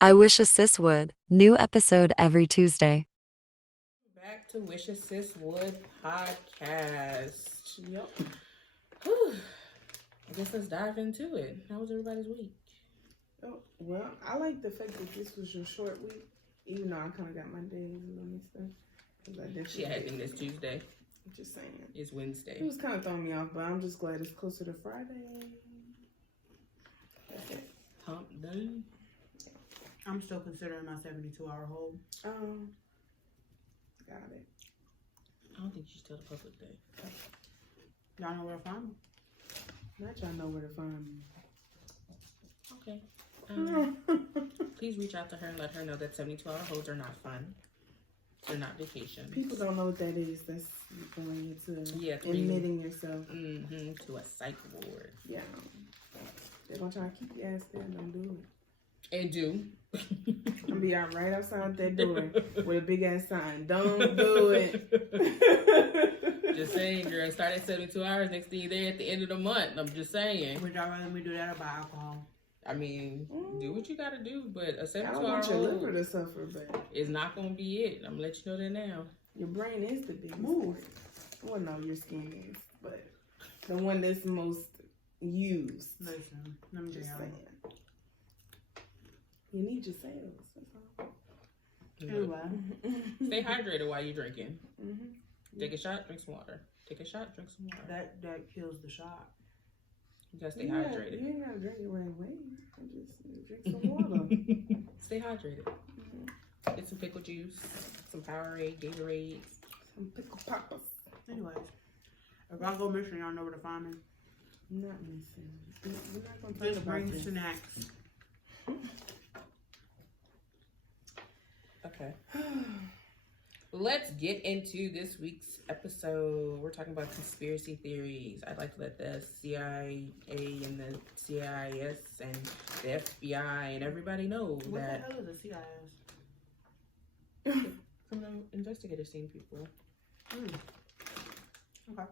I Wish A Sis Would. New episode every Tuesday. Back to Wish A Sis Would podcast. Yep. Whew. I guess let's dive into it. How was everybody's week? Oh, well, I like the fact that this was your short week, even though I kind of got my days a little mixed up. I think it's Tuesday. I'm just saying. It's Wednesday. It was kind of throwing me off, but I'm just glad it's closer to Friday. That's it. Hump day. I'm still considering my 72-hour hold. Got it. I don't think you should tell the public that. Y'all know where to find me. Not y'all know where to find me. Okay. Please reach out to her and let her know that 72-hour holds are not fun. They're not vacations. People don't know what that is. That's going into admitting yourself. To a psych ward. Yeah. They're going to try to keep your ass there. Don't do it. And do. I'll be out right outside that door with a big ass sign. Don't do it. Just saying, girl. Start at 72 hours. Next thing you're there at the end of the month. I'm just saying. Would y'all rather me do that or buy alcohol? I mean, do what you gotta do, but a 72-hour I don't want your liver to suffer, but it's not gonna be it. I'm gonna let you know that now. Your brain is the biggest. Move. Well, no, your skin is, but the one that's most used. Listen, let me Just tell saying. y'all. You need your sales. That's all. Anyway. Stay hydrated while you're drinking. Mm-hmm. Take a shot, drink some water. Take a shot, drink some water. That kills the shot. You gotta stay hydrated. You ain't gotta drink it right away. Just drink some water. Stay hydrated. Get some pickle juice, some Powerade, Gatorade. Some pickle poppers. Anyways, if I go missing, y'all know where to find me. Not missing. We're not gonna talk Just about bring this. snacks. Okay. Let's get into this week's episode. We're talking about conspiracy theories. I'd like to let the CIA and the CIS and the FBI and everybody know What that the hell is a CIS? criminal investigators seen people. Okay.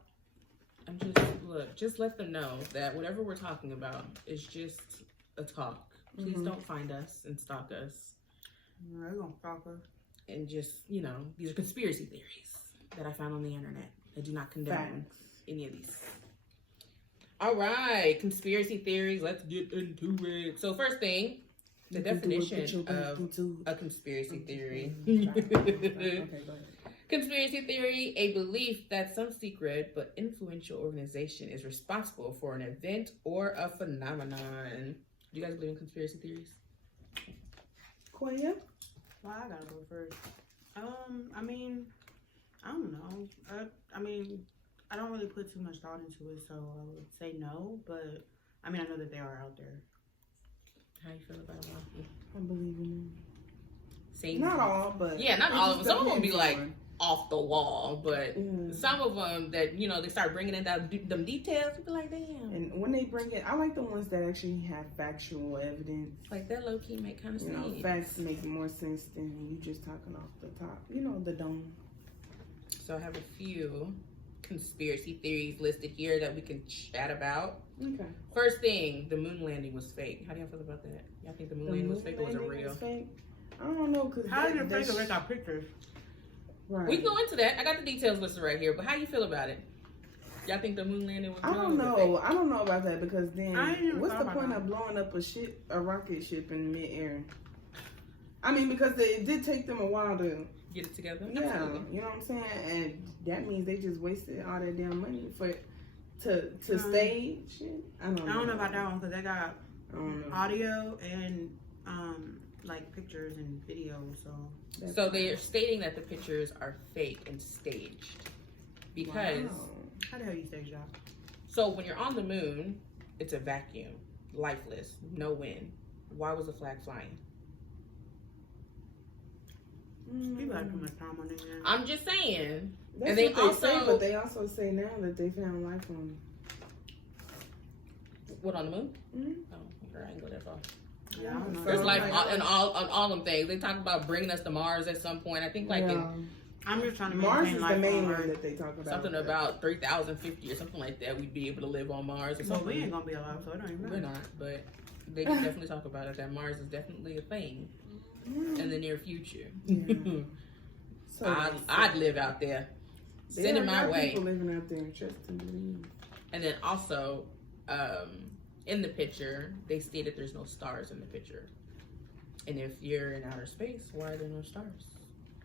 Just let them know that whatever we're talking about is just a talk. Please don't find us and stalk us. They're gonna stalk us. And just, these are conspiracy theories that I found on the internet. I do not condone any of these. All right, conspiracy theories. Let's get into it. So first thing, the definition of a conspiracy theory. Okay, go ahead. Conspiracy theory, a belief that some secret but influential organization is responsible for an event or a phenomenon. Do you guys believe in conspiracy theories? Coia? Well, I gotta go first. I don't know. I don't really put too much thought into it, so I would say no. But I know that they are out there. How you feel about it? I believe in See, them. Not all, but not all of them. Some of them be like one. off the wall, but some of them that they start bringing in them details. You be like, damn. And when they bring it, I like the ones that actually have factual evidence. Like that low key make kind of sense. Facts make more sense than you just talking off the top. The dome. So I have a few conspiracy theories listed here that we can chat about. Okay. First thing, the moon landing was fake. How do y'all feel about that? Y'all think the moon landing was fake or was it real? Fake? I don't know, cause How is it fake if they got pictures? Right. We can go into that. I got the details listed right here. But how you feel about it? Y'all think the moon landing was real? I don't know. I don't know about that because then what's the point that. of blowing up a rocket ship in midair? Because it did take them a while to get it together. Yeah, Absolutely. you know what I'm saying, and that means they just wasted all that damn money to stage shit. I don't know about that one because they got I don't know. audio and like pictures and videos. So they're stating that the pictures are fake and staged because. Wow. How the hell you stage that? So when you're on the moon, it's a vacuum, lifeless, no wind. Why was the flag flying? People have too much time on their hands. I'm just saying. That's and they what also say, but they also say now that they found life on. What, on the moon? Mm-hmm. Oh, girl, I ain't go that far. Yeah, I don't know. There's life on all them things. They talk about bringing us to Mars at some point. I think I'm just trying to Mars is maintain the life main on one Earth. that they talk about. something about 3050 or something like that. We'd be able to live on Mars or But something. we ain't gonna be alive, so it don't even matter. We're not, but They can definitely talk about it. That Mars is definitely a thing in the near future. Yeah. So I'd live out there. Send it my way. People living out there, trust and believe. And then also, in the picture, they stated there's no stars in the picture. And if you're in outer space, why are there no stars?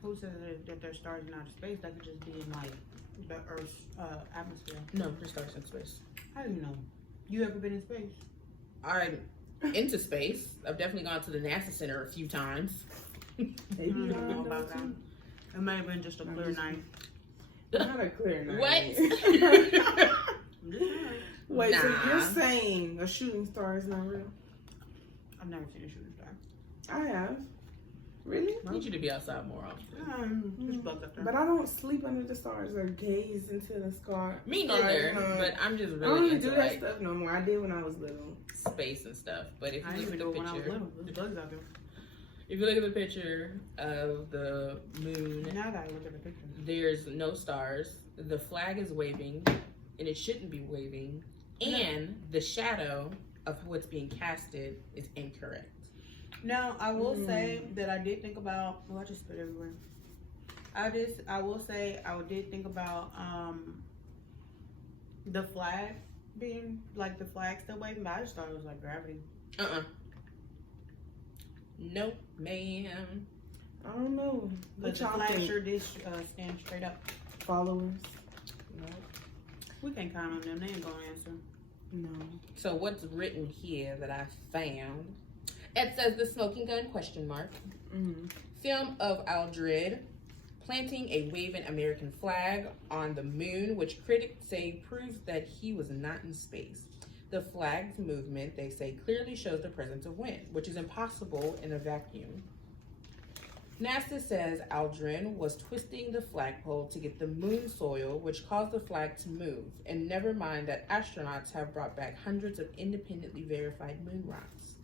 Who says that there's stars in outer space? That could just be in like the Earth's atmosphere. No, there's stars in space. How do you know? You ever been in space? I'm into space. I've definitely gone to the NASA Center a few times. Maybe I don't know about that. It may have been just a clear night. Not a clear night. What? Wait, so Nah. you're saying a shooting star is not real? I've never seen a shooting star. I have. Really? I need you to be outside more often. Just bugged up there. But I don't sleep under the stars or gaze into the sky. Me stars, neither, no. but I'm just I don't really even into do that like stuff no more. I did when I was little. space and stuff. But if I you didn't look even at know the when I was picture, little. There's bugs out there. if you look at the picture of the moon, Now I gotta look at the picture. there's no stars. The flag is waving, and it shouldn't be waving. And the shadow of what's being casted is incorrect. Now I will say that I did think about. Oh, I just spit everywhere. I will say I did think about the flag being like the flag still waving, but I just thought it was like gravity. Nope, ma'am. I don't know. But What the y'all flag think? sure did stand straight up. Followers? We can't count on them. They ain't gonna answer. No. So what's written here that I found? It says the smoking gun ? Mm-hmm. Film of Aldrin planting a waving American flag on the moon, which critics say proves that he was not in space. The flag's movement, they say, clearly shows the presence of wind, which is impossible in a vacuum. NASA says Aldrin was twisting the flagpole to get the moon soil, which caused the flag to move. And never mind that astronauts have brought back hundreds of independently verified moon rocks.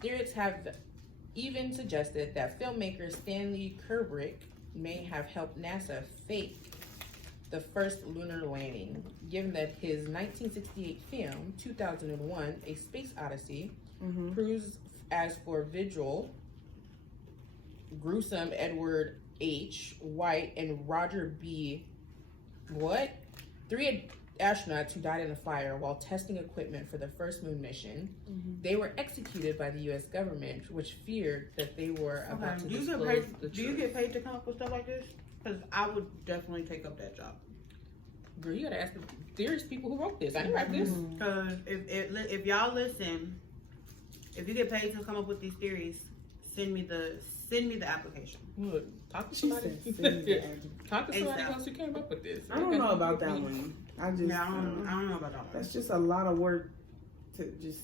Theorists have even suggested that filmmaker Stanley Kubrick may have helped NASA fake the first lunar landing, given that his 1968 film, 2001, A Space Odyssey, proves as for Vigil, gruesome Edward H. White, and Roger B. Three astronauts who died in a fire while testing equipment for the first moon mission. They were executed by the U.S. government, which feared that they were about to disclose the truth. Do you get paid to come up with stuff like this? Because I would definitely take up that job. Girl, you gotta ask the theorist people who wrote this. I didn't write this. Because if y'all listen, if you get paid to come up with these theories, send me the application. Look, talk to She somebody. said, "Send me the Talk to somebody ASAP. else who came up with this. I don't know about that one. I just, Yeah, I don't know about that one. that's just a lot of work to just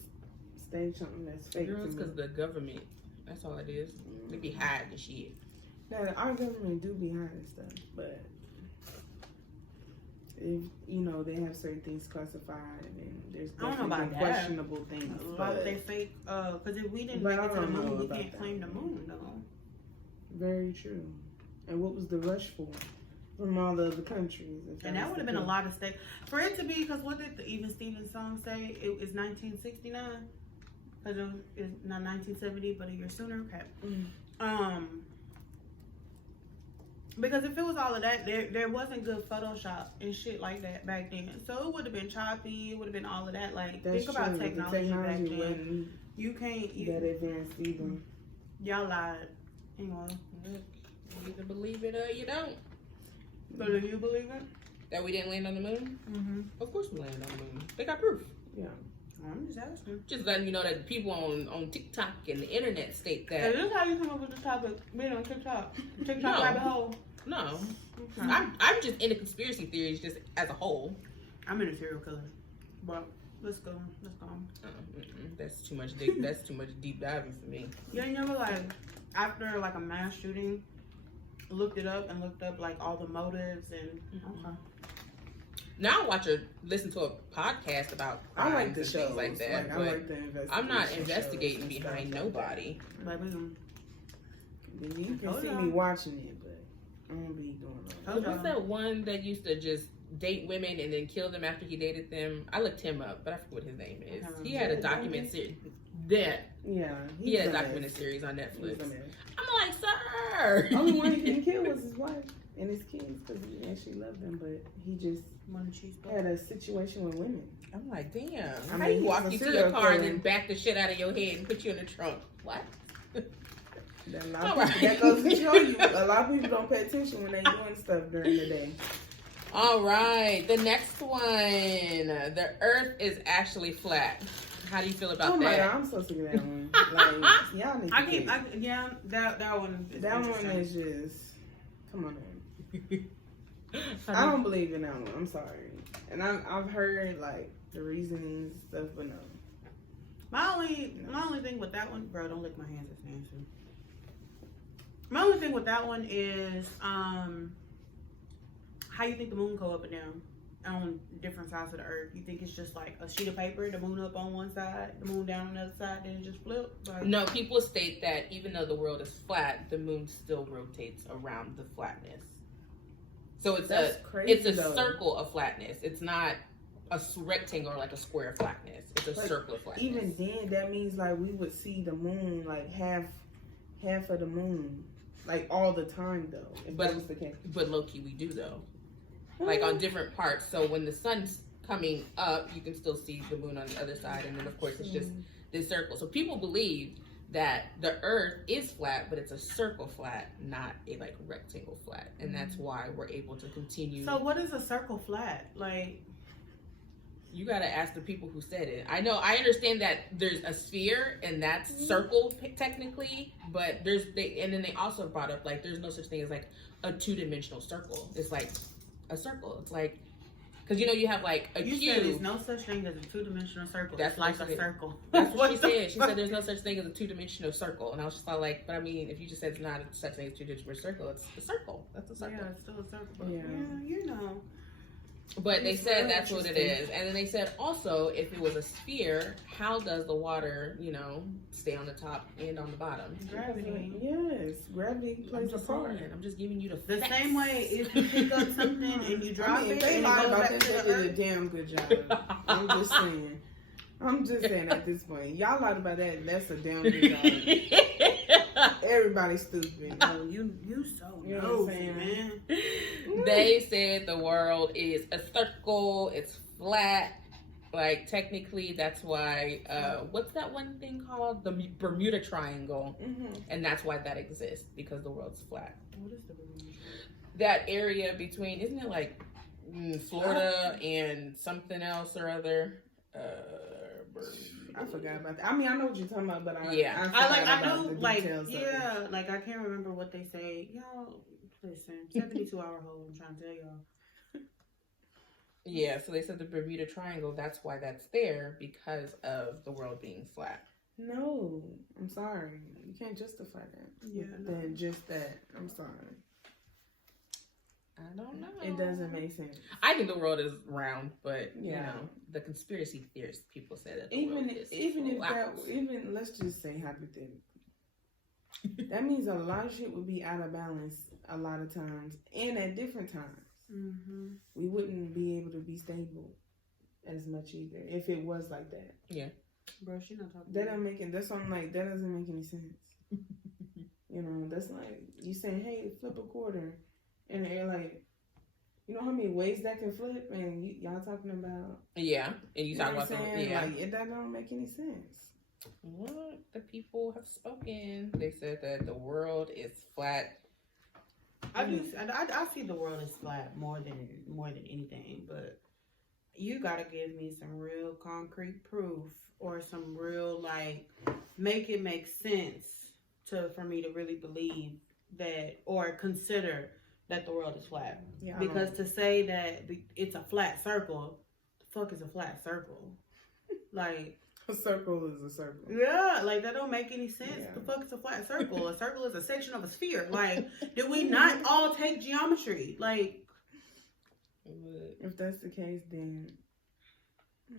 stage something that's fake. Girls, to because me. the government. That's all it is. They be hiding shit. Now, our government do be hiding stuff, but if you know they have certain things classified, and there's I don't know definitely about that. questionable things. Why would But they fake? Because if we didn't But make I it to the don't know moon, we about can't that. claim the moon, though. very true. And what was the rush for from all the other countries? And that would have been a lot of stake for it to be. Because what did the Even Stevens song say? It was 1969. Because it's not 1970, but a year sooner. Okay. Because if it was all of that, there wasn't good Photoshop and shit like that back then. So it would have been choppy. It would have been all of that. Like, That's think about true. technology, The back technology then. wasn't You can't. that advanced either. Y'all lied. Anyway. You either believe it or you don't. So do you believe it? That we didn't land on the moon? Mm-hmm. Of course we landed on the moon. They got proof. Yeah. I'm just asking. Just letting you know that people on TikTok and the internet state Is that. this how you come up with the topic? Being on TikTok? TikTok No. rabbit hole? No. Okay. I'm just into conspiracy theories just as a whole. I'm in a serial killer. But let's go. Let's go. That's too much that's too much deep diving for me. You ain't never like after like a mass shooting looked up like all the motives and okay. Now I listen to a podcast about I like crimes the and shows things like that. Like, I but like the investigation. I'm not shows investigating and stuff behind like nobody. Baby, that. You can Told see y'all. me watching it, but I don't be doing all that. Told What's that one that used to just date women and then kill them after he dated them. I looked him up, but I forget what his name is. He had a document series. He had a documented series on Netflix. I'm like, sir. Only one he didn't kill was his wife and his kids because he actually loved them, but he just had a situation with women. I'm like, damn. I How mean, you walk he's a you to your serial car and killer. then back the shit out of your head and put you in the trunk? What? That goes to show you, a lot of people don't pay attention when they doing stuff during the day. All right, the next one. The Earth is actually flat. How do you feel about Oh my that? God, I'm so sick of that one. Like, y'all need to that one. that one is just, come on now. I don't believe in that one. I'm sorry. And I've heard like the reasonings and stuff, but no. My only thing with that one, bro, don't lick my hands, it's nasty. My only thing with that one is how you think the moon go up and down on different sides of the earth. You think it's just like a sheet of paper, the moon up on one side, the moon down on the other side, then it just flip? Like, No, people state that even though the world is flat, the moon still rotates around the flatness. So it's crazy, a though. circle of flatness. It's not a rectangle or like a square flatness. It's a circle of flatness. Even then, that means like we would see the moon like half of the moon, like all the time though. If that was the case. But low key we do though. Like on different parts. So when the sun's coming up, you can still see the moon on the other side, and then of course it's just this circle. So people believe that the Earth is flat, but it's a circle flat, not a like rectangle flat, and that's why we're able to continue. So what is a circle flat? Like, you gotta ask the people who said it. I understand that there's a sphere and that's circle technically, but and then they also brought up like there's no such thing as like a 2-dimensional circle. It's like a circle. It's like, because you have like a cube. Said there's no such thing as a 2-dimensional circle. That's like what a circle. That's what she said. She said there's no such thing as a 2-dimensional circle, and I was just like, but I mean, if you just said it's not such thing as a 2-dimensional circle, it's a circle. That's a circle. Yeah, it's still a circle. But Yeah. But they said that's what it is. And then they said also, if it was a sphere, how does the water, stay on the top and on the bottom? Gravity. Yes, gravity plays a part. I'm just giving you the same way if you pick up something and you drop it, they and lied it goes about back that. to They the did a earth. damn good job. I'm just saying at this point. Y'all lied about that. That's a damn good job. Everybody's stupid. Oh, you so You know what I'm nosy, saying? man. They said the world is a circle, it's flat. Like, technically, that's why, what's that one thing called? The Bermuda Triangle. And that's why that exists, because the world's flat. What is the Bermuda? That area between, isn't it like Florida and something else or other? Bermuda. I forgot about that. I mean, I know what you're talking about, but I Yeah. I know like I can't remember what they say. Y'all, listen, 72-hour hold. I'm trying to tell y'all. Yeah, so they said the Bermuda Triangle, that's why that's there, because of the world being flat. No, I'm sorry. You can't justify that. Yeah, Then just that. I'm sorry. I don't know. It doesn't make sense. I think the world is round, but Yeah. the conspiracy theorists, people say that the Even world is if flat. let's just say hypothetically, that means a lot of shit would be out of balance a lot of times, and at different times. We wouldn't be able to be stable as much either if it was like that. Yeah, Bro, she not talking. That's what I'm like. That doesn't make any sense. That's like you saying, "Hey, flip a quarter," and they're like, you know how many ways that can flip, and y'all talking about. Yeah, and you talk about like that don't make any sense. What the people have spoken. They said that the world is flat. I see the world as flat more than anything, but you gotta give me some real concrete proof or some real make it make sense for me to really believe that or consider that the world is flat. Yeah, because to say that it's a flat circle, the fuck is a flat circle? Like, a circle is a circle. yeah, like that don't make any sense. Yeah. The fuck is a flat circle? A circle is a section of a sphere. Like, did we not all take geometry? Like, if that's the case, then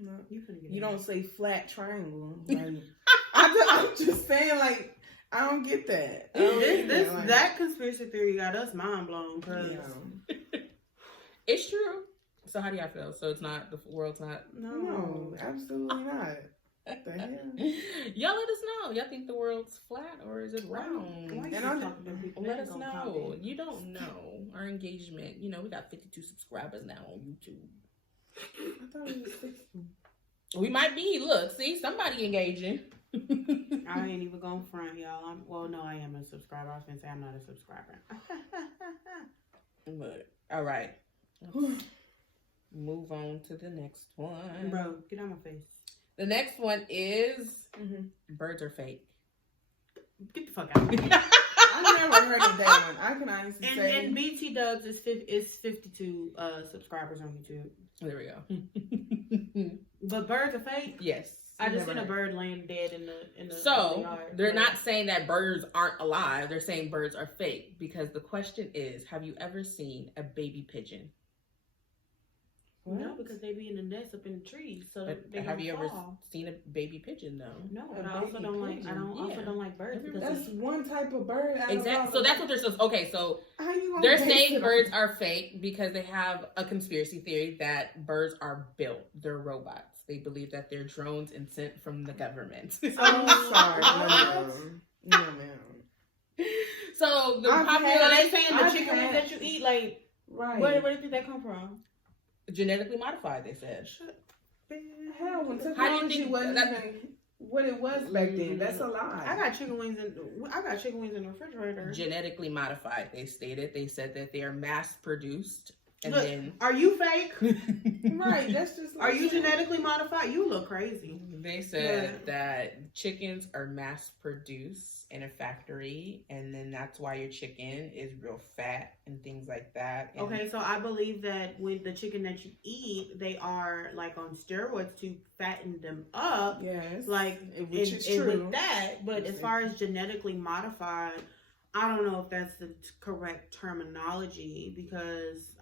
no. you don't say flat triangle. Like, I'm just saying, like, I don't get that. That conspiracy theory got us mind blown because It's true. So how do y'all feel? So it's not, the world's not... No, absolutely not. What the hell? Y'all let us know. Y'all think the world's flat or is it round? Why you And I'm- talking to people? Let They us gonna know. comment. You don't know. Our engagement, you know, we got 52 subscribers now on YouTube. I thought it was 60. We might be. Look, see, somebody engaging. I ain't even going front, y'all. No, I am a subscriber. I was gonna say I'm not a subscriber. But, all right. Let's move on to the next one. Bro, get on my face. The next one is birds are fake. Get the fuck out of here. I never heard of that one. I can honestly say. And BT Dubs is 52 subscribers on YouTube. There we go. But birds are fake. Yes. I just Never seen a heard. bird laying dead in the So yard. they're not saying that birds aren't alive. They're saying birds are fake because the question is, have you ever seen a baby pigeon? No, because they be in the nest up in the trees. So But they have you ever fall. seen a baby pigeon though? No, A but I also baby don't like. I pigeon? don't also Yeah. don't like birds because That's one type of bird. Out Exactly. Of all So that's what they're supposed. Okay, so How you gonna they're base saying it birds on- are fake because they have a conspiracy theory that birds are built. They're robots. They believe that they're drones and sent from the government. I'm sorry. No, ma'am. So the I've popular So they saying the I've chicken wings had- that you eat, like Right. where do you think that come from? genetically modified. They said. Hell, when How do you technology think wasn't that- even what it was back then, that's a lie. I got chicken wings in the refrigerator. Genetically modified. They stated. They said that they are mass produced, and Look, then are you fake? Right, that's just like Are you genetically modified? You look crazy. they said that chickens are mass produced in a factory, and then that's why your chicken is real fat and things like that. And Okay, so I believe that with the chicken that you eat, they are like on steroids to fatten them up. Yes. Like, which is true. with that, but as far as genetically modified, I don't know if that's the correct terminology because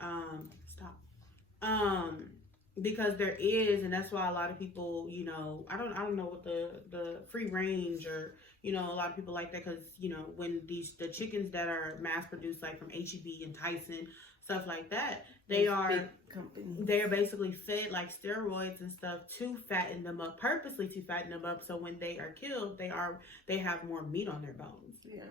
because there is, and that's why a lot of people, you know, I don't know what the free range or, you know, a lot of people like that because, you know, when the chickens that are mass produced like from HEB and Tyson, stuff like that, they're basically fed like steroids and stuff to fatten them up, purposely to fatten them up, so when they are killed, they have more meat on their bones. Yeah.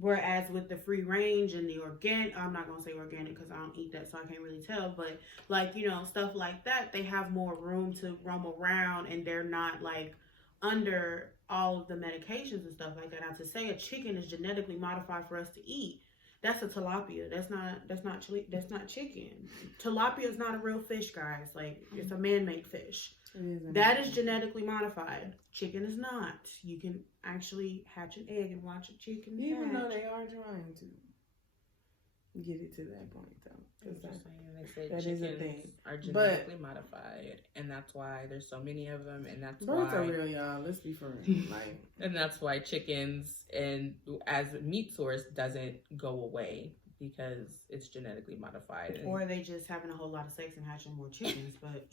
Whereas with the free range and the organic, I'm not going to say organic because I don't eat that, so I can't really tell. But, like, you know, stuff like that, they have more room to roam around and they're not, like, under all of the medications and stuff like that. Now, to say a chicken is genetically modified for us to eat, that's a tilapia. That's not chicken. Tilapia is not a real fish, guys. Like, it's a man-made fish. That is genetically modified. Chicken is not. You can actually hatch an egg and watch a chicken Even though hatch. they are trying to get it to that point, though. They said that is a chickens thing. are genetically modified, and that's why there's so many of them, and that's Birds why are real, y'all. Let's be for real. Like, and that's why chickens and as a meat source doesn't go away because it's genetically modified. Or they just having a whole lot of sex and hatching more chickens, but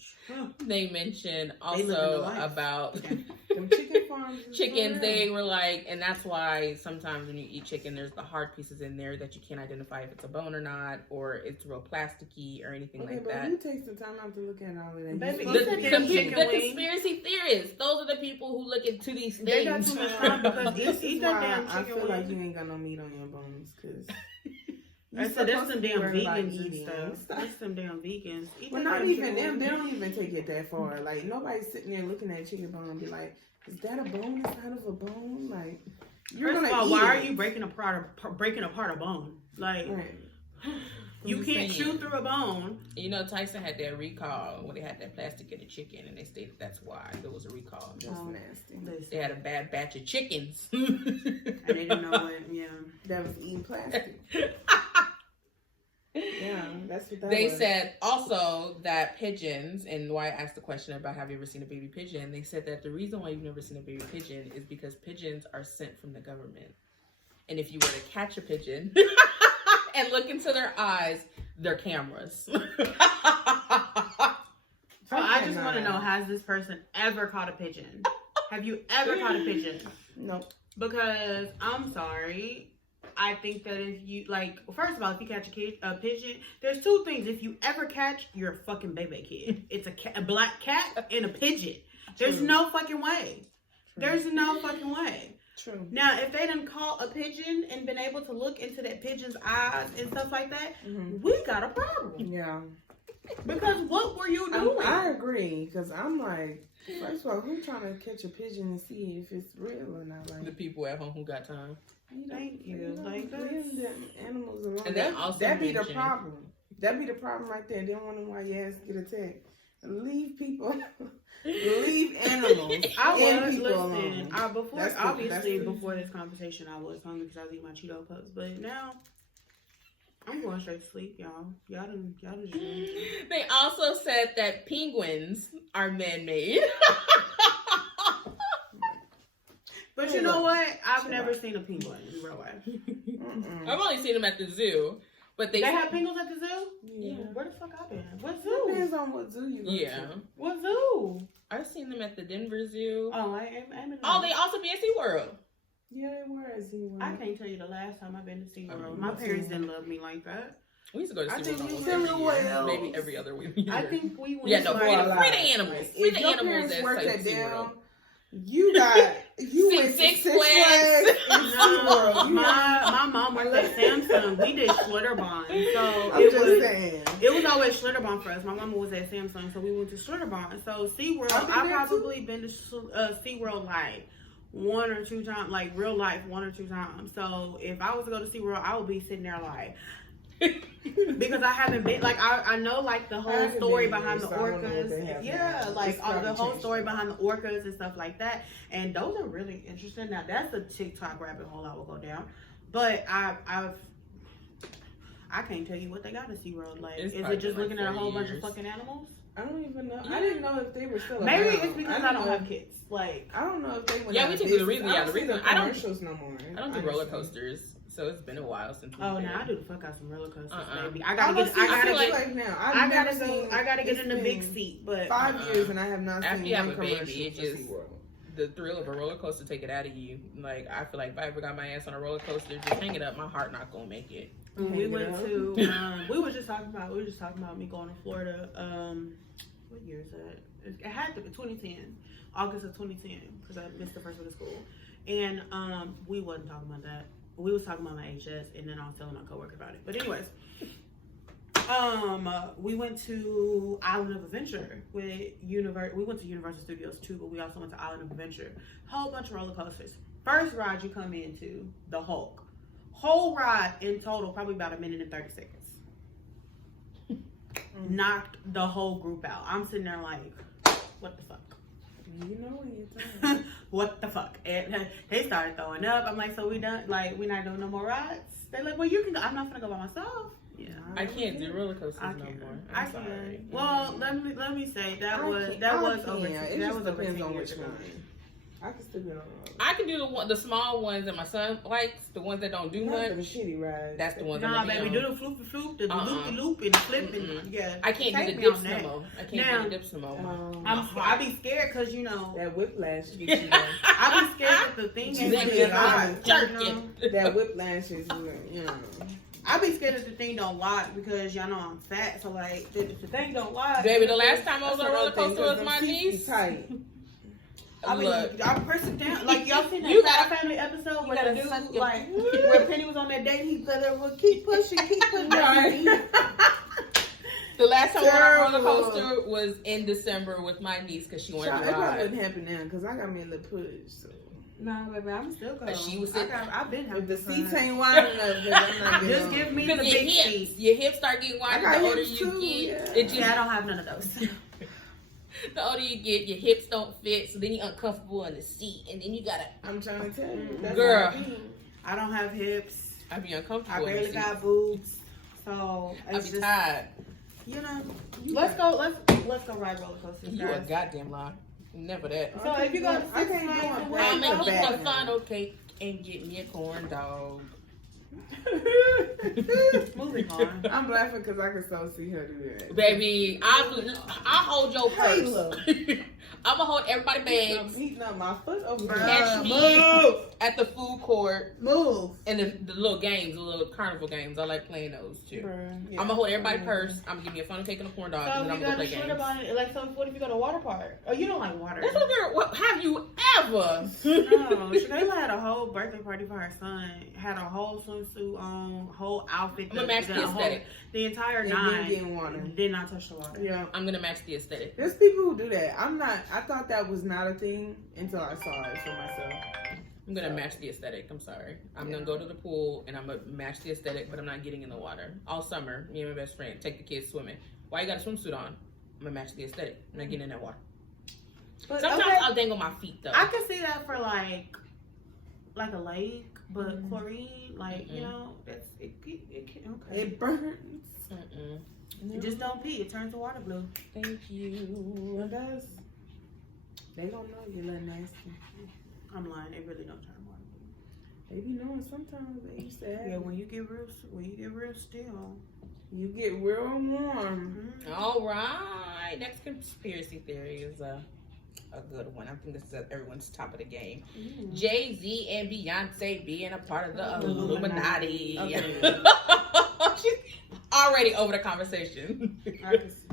They mentioned They live in the also life. about them chicken farms. is chickens. for They real. were like, and that's why sometimes when you eat chicken, there's the hard pieces in there that you can't identify if it's a bone or not, or it's real plasticky or anything Okay, like but that. you take some time out to look at all of that. Baby, You you supposed said to that get them chicken chicken the wings. conspiracy theorists. Those are the people who look into these things. They got too much time because This eat is that why damn I chicken feel like wings. you ain't got no meat on your bones, because I said there's some damn vegans and stuff. There's some damn vegans. Eat Well, that not damn even chicken them. wing. They don't even take it that far. Like, nobody's sitting there looking at a chicken bone and be like, is that a bone inside of a bone? Like, you're First of gonna all, eat why are it. you breaking apart a bone? Like, Right. you I'm can't saying. chew through a bone. You know, Tyson had that recall when they had that plastic in the chicken, and they stated that's why there was a recall. That's nasty. They had a bad batch of chickens. And they didn't know what, yeah. That was eating plastic. Yeah, that's what that They was. said also that pigeons, and why I asked the question about have you ever seen a baby pigeon, they said that the reason why you've never seen a baby pigeon is because pigeons are sent from the government. And if you were to catch a pigeon and look into their eyes, they're cameras. So I just want to know, has this person ever caught a pigeon? Have you ever caught a pigeon? Nope. Because I'm sorry, I think that if you like, first of all, if you catch a pigeon, there's two things. If you ever catch, you're a fucking baby kid. It's a black cat and a pigeon. There's no fucking way. There's no fucking way. True. Now, if they done caught a pigeon and been able to look into that pigeon's eyes and stuff like that, we got a problem. Yeah. Because what were you doing? I agree, because I'm like, first of all, who's trying to catch a pigeon and see if it's real or not? Like The people at home who got time. Thank you. Like leave the animals alone. And then also that be the mention- problem. That be the problem right there. Then wonder why your ass get attacked. Leave people, leave animals I and was people listen. alone. Before this conversation, I was hungry because I was eating my Cheeto puffs. But now, I'm going straight to sleep, y'all. Y'all done just. They also said that penguins are man-made. But you know what? I've never seen a penguin in real life. I've only seen them at the zoo, but they have penguins at the zoo? Yeah. Where the fuck I been? What zoo? Depends on what zoo you go to. What zoo? I've seen them at the Denver Zoo. Oh, I am. Oh, they also be at SeaWorld. Yeah, they were at SeaWorld. I can't tell you the last time I've been to SeaWorld. My parents didn't love me like that. We used to go to I think SeaWorld we almost every similar year. well. Maybe every other week. I think we went. Yeah, no, to free a lot. the animals. Free If the your animals parents at worked at SeaWorld. you went to Six Six Flags. Flags and SeaWorld. My mom worked at Samsung. We did Schlitterbahn, so I'm just saying. it was always Schlitterbahn for us. My mama was at Samsung, so we went to Schlitterbahn. So SeaWorld, I've probably been to SeaWorld like one or two times, like real life, one or two times. So if I was to go to SeaWorld, I would be sitting there like. Because I haven't been like I know like the whole story behind the orcas, yeah, like the whole story behind the orcas and stuff like that, and those are really interesting. Now that's a TikTok rabbit hole I will go down, but I can't tell you what they got at SeaWorld. Like, is it just looking at a whole bunch of fucking animals? I don't even know. I didn't know if they were still Maybe around. it's because I don't have kids. Like, I don't know if they went. Yeah, out we of took business. the reason. Yeah, the reason I don't commercials no more. I don't do roller coasters, so it's been a while since. Oh, now I do the fuck out some roller coasters, baby. I gotta get in the big seat, but 5 years and I have not after seen you have one a baby, commercial it for just SeaWorld. the thrill of a roller coaster take it out of you. Like, I feel like if I ever got my ass on a roller coaster, just hang it up, my heart not gonna make it. We went to we were just talking about me going to Florida. What year is that? It had to be 2010, August of 2010, because I missed the first week of school. And we wasn't talking about that. We was talking about my HS, and then I was telling my coworker about it. But anyways, we went to Island of Adventure with we went to Universal Studios too, but we also went to Island of Adventure. Whole bunch of roller coasters. First ride you come into, the Hulk. Whole ride in total, probably about 1 minute and 30 seconds. Knocked the whole group out. I'm sitting there like, what the fuck? You know when you're tired. What the fuck? And they started throwing up. I'm like, so we done? Like, we not doing no more rides? They're like, well, you can go. I'm not gonna go by myself. Yeah, I can't do roller coasters no more. I'm sorry. Can. Well, let me say that was over. It just depends on which one. I can still be on. I can do the small ones that my son likes, the ones that don't do much. The shitty rides. That's the ones. Nah, baby, do the floop, the loop and the flip, and yeah. I can't do the dips no more. I can't do the dips no more. I be scared because you know that whiplash. I be scared that the thing ain't that whiplash is, you know. I be scared that the thing don't lock because y'all know I'm fat, so like the thing don't lock. Baby, the last time I was on a roller coaster was my niece. Tight. I press it down. Like, y'all seen that Family episode where the dude, like, where Penny was on that date, he said, well, keep pushing. Right. The last time I went on a roller coaster was in December with my niece because she wanted to ride. It probably wouldn't happen now because I got me a little push. So. No, baby, I'm still going. She was sitting. I've been having the seats ain't wide enough. I'm not just give me the big seats. Your hips start getting wider the older you get. Yeah, I don't have none of those. The older you get, your hips don't fit, so then you're uncomfortable in the seat, and then you gotta. I'm trying to tell you, girl, I don't have hips. I be uncomfortable. I barely got boobs, so I be tired. You know, let's go ride roller coasters. You a goddamn lie. Never that. So if you go to Six Flags, I'm gonna eat some funnel cake and get me a corn dog. Moving on. I'm laughing because I can so see her do that. Baby, I hold your purse. I'm gonna hold everybody bags. I'm beating up my foot over Catch me Move. at the food court Move. and the little games, the little carnival games. I like playing those too. Yeah. I'm gonna hold everybody purse. I'm gonna give me a funnel cake and a corn dog, So and then if I'm you gonna got go a play shit games. about it, like, so what if you go to a water park? Oh, you don't like water. That's what girl. What have you ever? No, Shakayla had a whole birthday party for her son. Had a whole swimsuit on, whole outfit. I'm gonna match the aesthetic. The entire and night. then getting water. Did not touch the water. Yeah. I'm gonna match the aesthetic. There's people who do that. I thought that was not a thing until I saw it for myself. I'm gonna match the aesthetic. I'm sorry. I'm gonna go to the pool and I'm gonna match the aesthetic, but I'm not getting in the water all summer. Me and my best friend take the kids swimming. Why you got a swimsuit on? I'm gonna match the aesthetic. I'm not getting in that water. But, Sometimes okay, I'll dangle my feet though. I can see that for like a lake, but chlorine, like you know, that's it can okay. It burns. Mm-mm. Just don't pee. It turns the water blue. Thank you. It does. They don't know you look nasty. I'm lying. They really don't turn water blue. They be knowing sometimes. They used to have Yeah, when you get real still. you get real warm. All right. Next conspiracy theory is a good one. I think this is at everyone's top of the game. Jay-Z and Beyonce being a part of the Illuminati. Okay. She's already over the conversation.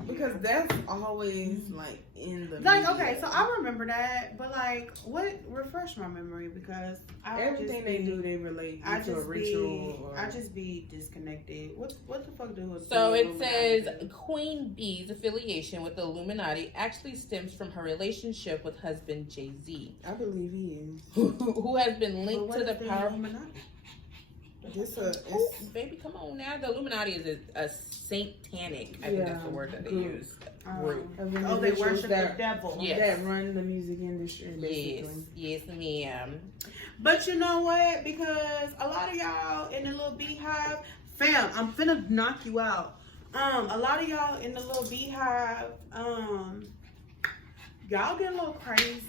Because that's always like in the Like, media. okay, so I remember that, but like, refresh my memory because Everything they do, they relate to a ritual. I just be disconnected. What the fuck do it? So it says Queen Bee's affiliation with the Illuminati actually stems from her relationship with husband Jay-Z, I believe he is. who has been linked to the power. Baby, come on now. The Illuminati is a satanic, I think that's the word that they use, group. Oh, they worship the devil. Yes. That run the music industry, basically. Yes, ma'am. But you know what? Because a lot of y'all in the little beehive, fam, I'm finna knock you out. A lot of y'all in the little beehive, y'all get a little crazy.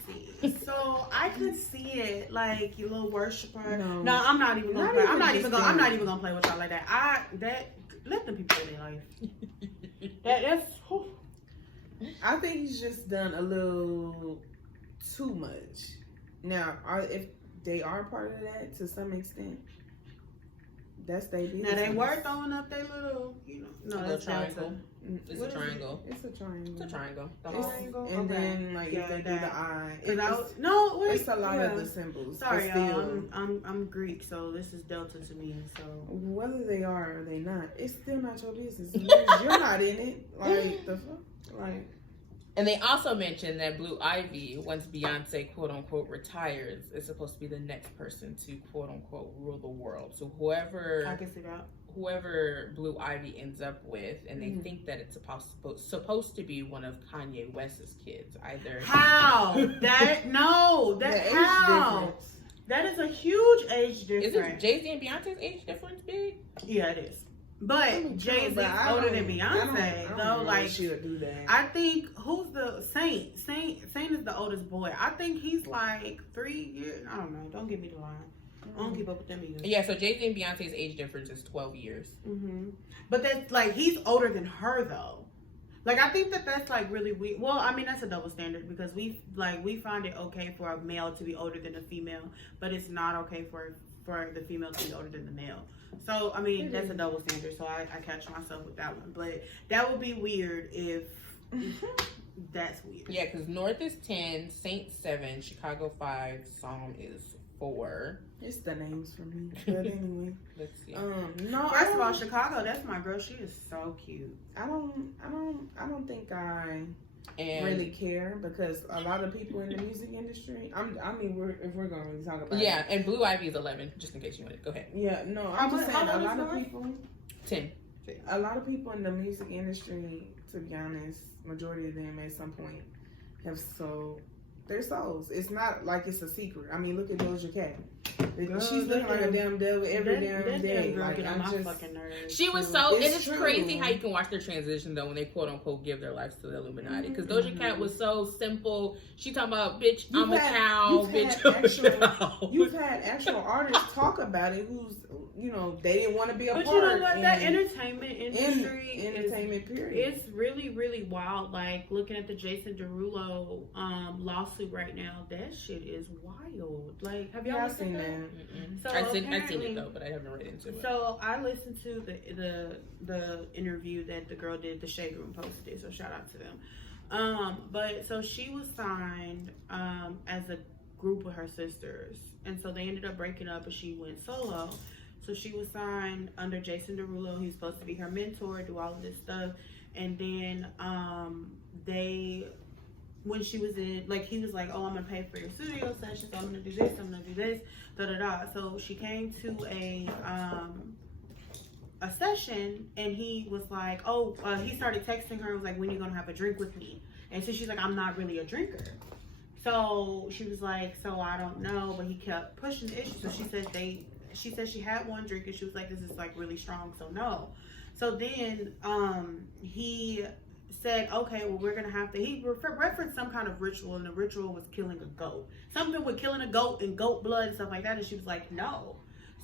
So I could see it, like your little worshiper. No, I'm not even gonna play. I'm not even gonna play with y'all like that. Let them people in their life. That's. Whew. I think he's just done a little too much. Now, if they are part of that to some extent, that's their business. Now they were throwing up their little, no, that's triangle. It's a triangle. It's a triangle. It's a triangle. And then like if they do the eye, it's a lot of the symbols. Sorry, y'all. I'm Greek, so this is Delta to me. So whether they are or they not, it's still not your business. You're not in it. Like the fuck, like. And they also mentioned that Blue Ivy, once Beyonce quote unquote retires, is supposed to be the next person to quote unquote rule the world. So I can see that. Whoever Blue Ivy ends up with, and they think that it's supposed to be one of Kanye West's kids, either. How? How? That is a huge age difference. Is Jay-Z and Beyonce's age difference big? Yeah, it is. But Jay-Z's older than Beyonce, though. Like, she'll do that. I think who's the Saint? Saint is the oldest boy. I think he's like 3 years. I don't know. Don't give me the line. I don't keep up with them either. Yeah, so Jay-Z and Beyonce's age difference is 12 years. But that's like he's older than her though. Like I think that's like really weird. Well, I mean that's a double standard because we find it okay for a male to be older than a female, but it's not okay for the female to be older than the male. So I mean that's a double standard. So I catch myself with that one. But that would be weird if that's weird. Yeah, because North is 10, Saint 7, Chicago 5, Psalm is 4. It's the names for me. But anyway. Let's see. No. First of all, Chicago, that's my girl. She is so cute. I don't think I really care because a lot of people in the music industry. If we're gonna really talk about it. And Blue Ivy is 11. Just in case you wanted. Go ahead. Yeah, no, I'm just saying a lot of people. 10. A lot of people in the music industry, to be honest, majority of them at some point have sold their souls. It's not like it's a secret. I mean, look at Doja Cat. Girl, She's looking like a damn devil every damn day. Like, Like, on my just, fucking nerves. She was so, and it's true. crazy how you can watch their transition though when they quote unquote give their lives to the Illuminati. Because Doja Cat was so simple. She talking about, bitch, I'm a cow, bitch. You've had actual artists talk about it who's, you know, they didn't want to be a but part. you know what? That entertainment industry entertainment period. It's really, really wild. Like looking at the Jason Derulo lawsuit right now, that shit is wild. Like, have y'all seen that? So I've seen it though, but I haven't read into it. So I listened to the interview that the girl did, the Shade Room posted. So shout out to them. But so she was signed as a group with her sisters, and so they ended up breaking up, and she went solo. So she was signed under Jason Derulo. He's supposed to be her mentor, do all of this stuff. And then when she was in, like, he was like, oh, I'm going to pay for your studio sessions. I'm going to do this. I'm going to do this. Da-da-da. So she came to a session, and he was like, he started texting her. He was like, when are you going to have a drink with me? And so she's like, I'm not really a drinker. So she was like, so I don't know. But he kept pushing the issue. So she said she had one drink, and she was like, this is like really strong, so no. So then he said, okay, well, we're gonna have to, he referenced some kind of ritual, and the ritual was killing a goat, something with killing a goat and goat blood and stuff like that. And she was like, no.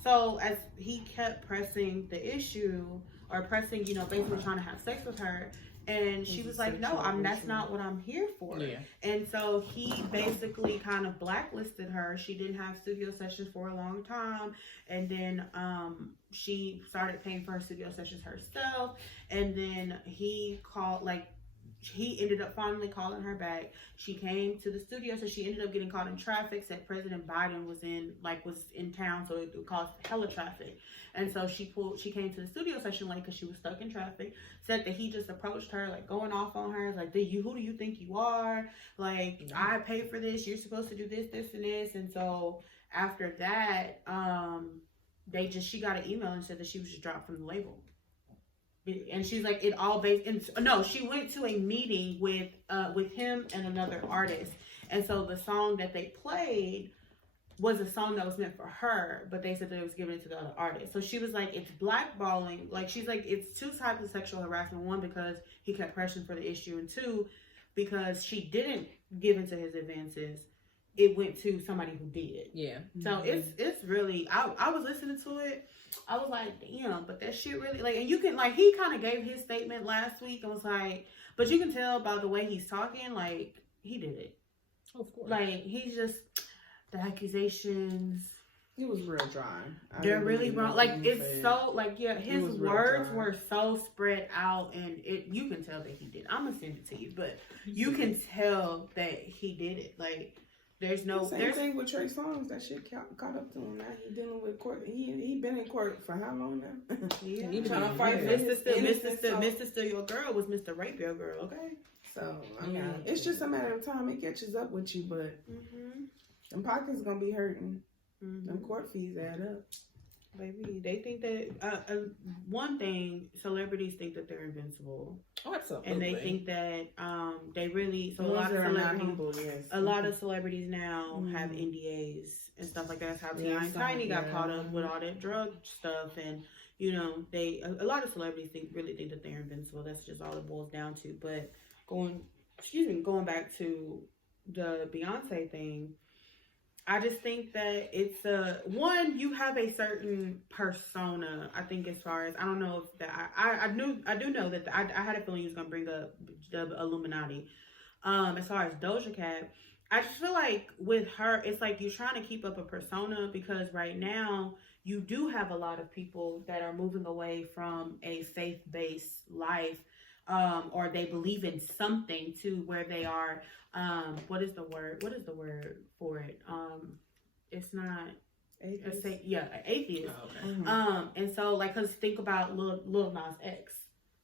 So as he kept pressing the issue, or pressing, you know, basically trying to have sex with her, and she was like, no, that's not what I'm here for. Yeah. And so he basically kind of blacklisted her. She didn't have studio sessions for a long time. And then she started paying for her studio sessions herself. And then he ended up finally calling her back. She came to the studio, so she ended up getting caught in traffic. Said President Biden was in town, so it caused hella traffic. And so she came to the studio session late because she was stuck in traffic. Said that he just approached her, like, going off on her, like, who do you think you are? Like, I paid for this. You're supposed to do this, this, and this. And so after that, she got an email and said that she was just dropped from the label. And she's like, it all based in, no, she went to a meeting with him and another artist. And so the song that they played was a song that was meant for her, but they said that it was given to the other artist. So she was like, it's blackballing. Like, she's like, it's two types of sexual harassment. One, because he kept pressing for the issue, and two, because she didn't give into his advances. It went to somebody who did. Yeah. So it's really, I was listening to it. I was like, damn, but that shit really, like, and you can, like, he kind of gave his statement last week and was like, but you can tell by the way he's talking, like, he did it. Of course. Like, he's just, the accusations. It was real dry. They're really wrong. Like, it's so, like, yeah, his words were so spread out, and you can tell that he did. I'm going to send it to you, but you can tell that he did it. Like, there's same thing with Trey Songz. That shit caught up to him. Now he dealing with court. He been in court for how long now? Yeah, he trying to fight. Mr. Still Your Girl was Mr. Rape Your Girl. Okay. So I mean, it's just a matter of time. It catches up with you, but them pockets gonna be hurting. Them court fees add up. Baby, they think that one thing, celebrities think that they're invincible. Oh, absolutely. And they think that they really, so a lot of celebrities now have NDAs and stuff like that. That's how Tiny got caught up with all that drug stuff, and you know, a lot of celebrities really think that they're invincible. That's just all it boils down to. But going back to the Beyonce thing, I just think that it's you have a certain persona. I think, as far as, I don't know if that, I do know that I had a feeling he was gonna bring up the Illuminati. As far as Doja Cat, I just feel like with her, it's like you're trying to keep up a persona, because right now you do have a lot of people that are moving away from a faith-based life, or they believe in something, to where they are, what is the word for it? It's not atheist. Atheist. Oh, okay. And so, like, cause think about Lil Nas X,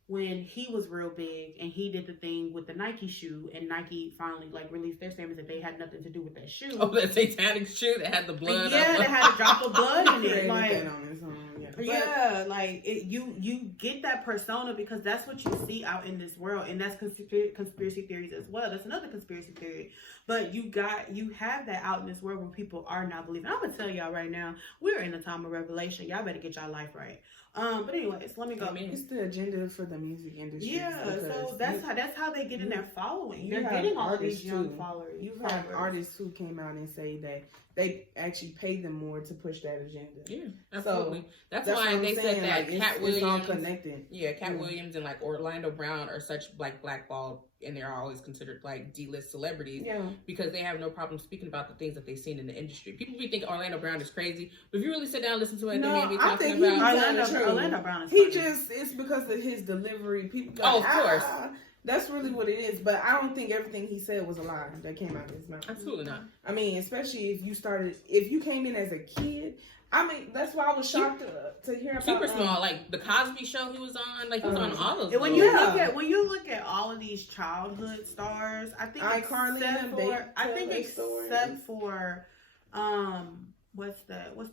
when he was real big and he did the thing with the Nike shoe, and Nike finally, like, released their statements that they had nothing to do with that shoe. Oh, that satanic shoe that had the blood. Yeah, that had a drop of blood in it. Like, Yeah, like you get that persona because that's what you see out in this world, and that's conspiracy theories as well. That's another conspiracy theory. But you have that out in this world where people are not believing. I'm gonna tell y'all right now, we're in the time of revelation. Y'all better get y'all life right. But anyways, let me go. It's the agenda for the music industry. Yeah, so that's how they get in their following. You're have getting all artists these young too. followers. You've had artists who came out and say that they actually pay them more to push that agenda. Yeah, absolutely. So, that's why they said that like, Cat it's all Williams. connected. Yeah, Cat Williams and like Orlando Brown are such like blackballed, and they're always considered like D-list celebrities. Yeah, because they have no problem speaking about the things that they've seen in the industry. People be thinking Orlando Brown is crazy, but if you really sit down and listen to what they may be talking about, Orlando Brown is it's because of his delivery. People like, of course. That's really what it is, but I don't think everything he said was a lie that came out of his mouth. Absolutely not. I mean, especially if you came in as a kid. I mean, that's why I was shocked to hear about Super Small, like the Cosby Show he was on, like he was on all of them. When you look at all of these childhood stars, I think except for what's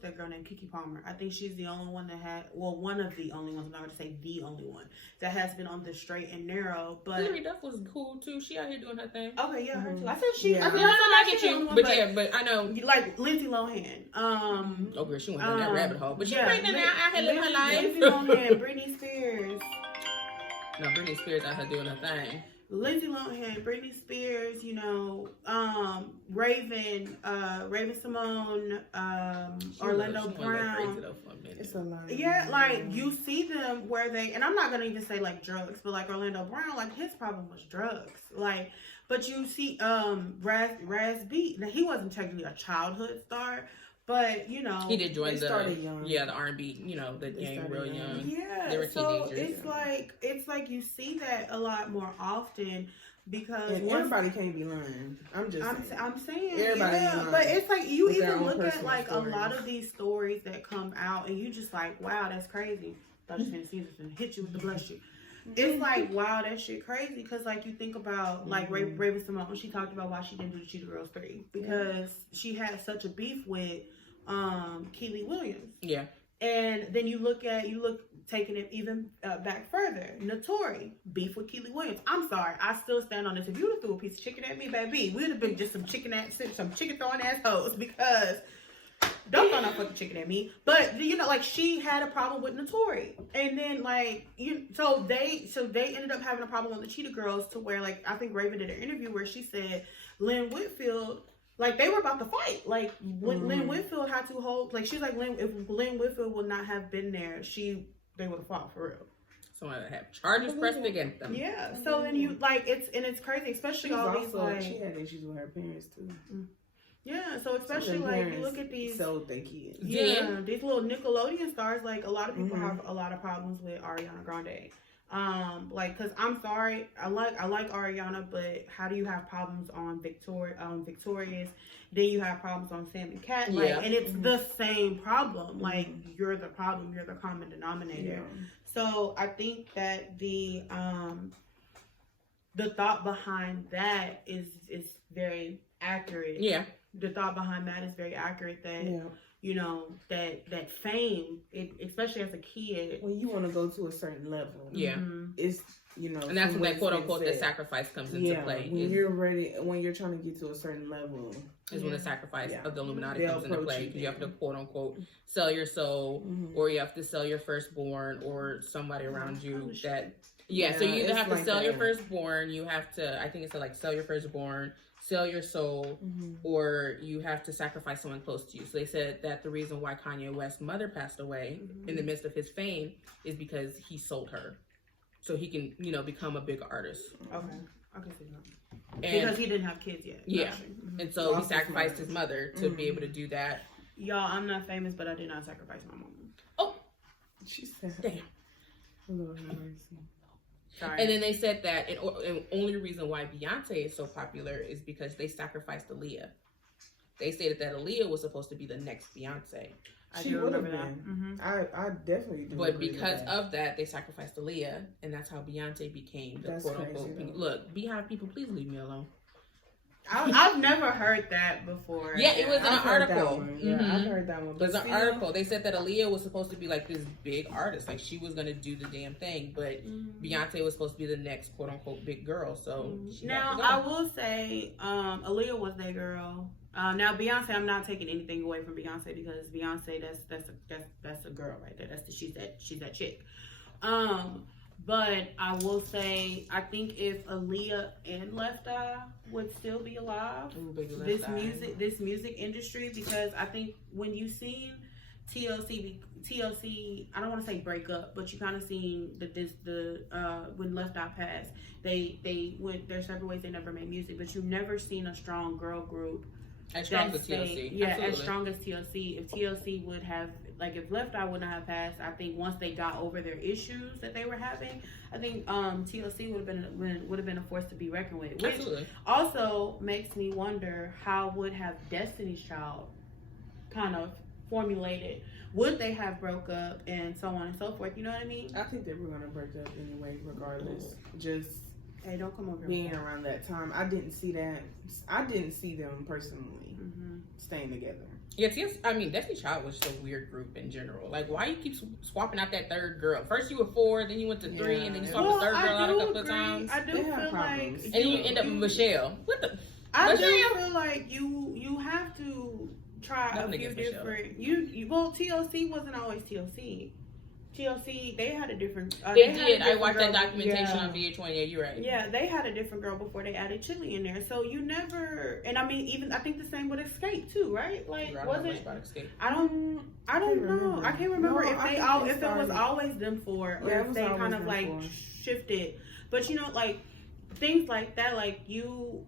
that girl named Keke Palmer? I think she's the only one that had, well, one of the only ones. I'm not going to say the only one that has been on the straight and narrow. But Hilary Duff was cool too. She out here doing her thing. Okay, yeah, her too. I said I get you, but I know like Lindsay Lohan. Oh girl, she went down that rabbit hole, but she's pregnant now. Out here living her life. Lindsay Lohan, Britney Spears. No, Britney Spears out here doing her thing. Lindsay Lohan, Britney Spears, Raven Simone, Orlando Brown. It's a lot. Yeah, like you see them where they, and I'm not gonna even say like drugs, but like Orlando Brown, like his problem was drugs. Like, but you see, Raz B. Now he wasn't technically a childhood star, but he did join the R&B, the they gang real young. Yeah, they were so teenagers. It's like you see that a lot more often because everybody can't be lying. I'm saying everybody. Yeah, but it's like you even look at like stories. A lot of these stories that come out, and you just like, wow, that's crazy. I just gonna see this and hit you with the bless you. It's like, wow, that shit crazy. Because, like, you think about, like, Raven Simone, when she talked about why she didn't do the Cheetah Girls 3. Because she had such a beef with Keely Williams. Yeah. And then taking it even back further. Notori, beef with Keely Williams. I'm sorry, I still stand on this. If you would have threw a piece of chicken at me, baby, we would have been just some chicken throwing assholes because... Don't throw no fucking chicken at me. But like she had a problem with Notori, and then so they ended up having a problem with the Cheetah Girls to where like I think Raven did an interview where she said Lynn Whitfield, like they were about to fight, like when Lynn Whitfield had to hold, like she's like if Lynn Whitfield would not have been there, they would have fought for real. Someone that had charges pressed against them. Yeah. So then you like it's crazy, especially all these like she had issues with her parents too. Yeah, so especially like you look at these sold their kids. Yeah, these little Nickelodeon stars, like a lot of people have a lot of problems with Ariana Grande. Like, cause I'm sorry, I like Ariana, but how do you have problems on Victorious? Then you have problems on Sam and Cat, and it's the same problem. Like you're the problem, you're the common denominator. Yeah. So I think that the thought behind that is very accurate. Yeah. The thought behind that is very accurate that, that fame, especially as a kid. When you want to go to a certain level. Yeah. It's, and that's when that quote unquote the sacrifice comes into play. When you're ready, when you're trying to get to a certain level. Is when the sacrifice of the Illuminati comes into play. You have to quote unquote sell your soul, or you have to sell your firstborn, or somebody around you that. Yeah, so you either have to sell your firstborn, you have to, I think it's like sell your firstborn, sell your soul, or you have to sacrifice someone close to you. So they said that the reason why Kanye West's mother passed away in the midst of his fame is because he sold her. So he can, become a big artist. Okay. I can see that. Because he didn't have kids yet. Yeah. And so he sacrificed his mother to be able to do that. Y'all, I'm not famous, but I did not sacrifice my mom. Oh. She said. Damn. Lord have mercy. Sorry. And then they said that and only reason why Beyonce is so popular is because they sacrificed Aaliyah. They stated that Aaliyah was supposed to be the next Beyonce. She would have been. I definitely do. But because of that, they sacrificed Aaliyah, and that's how Beyonce became the quote unquote. Look, Beehive people, please leave me alone. I've never heard that before. Yeah, it was in an article. Yeah, I've heard that one. It was an article. They said that Aaliyah was supposed to be like this big artist, like she was gonna do the damn thing, but Beyonce was supposed to be the next quote unquote big girl. So now I will say, Aaliyah was that girl. Now Beyonce, I'm not taking anything away from Beyonce because Beyonce, that's a girl right there. She's that chick. But I will say, I think if Aaliyah and Left Eye would still be alive, this music industry, because I think when you seen TLC, I don't want to say break up, but you kind of seen when Left Eye passed, they went their separate ways. They never made music, but you've never seen a strong girl group. As strong as TLC. Yeah, absolutely. as strong as TLC. If TLC would have, like, if Left Eye would not have passed, I think once they got over their issues that they were having, I think TLC would have been a force to be reckoned with. Which absolutely. Also makes me wonder how would have Destiny's Child kind of formulated. Would they have broke up and so on and so forth? You know what I mean? I think they were gonna break up anyway, regardless. Just. Hey, don't come over being around that time, I didn't see that. I didn't see them personally staying together. Yeah, Destiny's Child was just a weird group in general. Like, why you keep swapping out that third girl? First you were 4, then you went to 3, and then you swapped the third girl out a couple of times. I do feel like, and then you end up with Michelle. What the? I do feel like you have to try a few different. Well, TLC wasn't always TLC. TLC, they had a different. They did. I watched that documentation on VH1. Yeah, you're right. Yeah, they had a different girl before they added Chili in there. So you never. And I mean, even I think the same with Escape too, right? Like, was it? I don't know. I can't remember if it was always them four or if they kind of like shifted. But you know, like things like that, like you.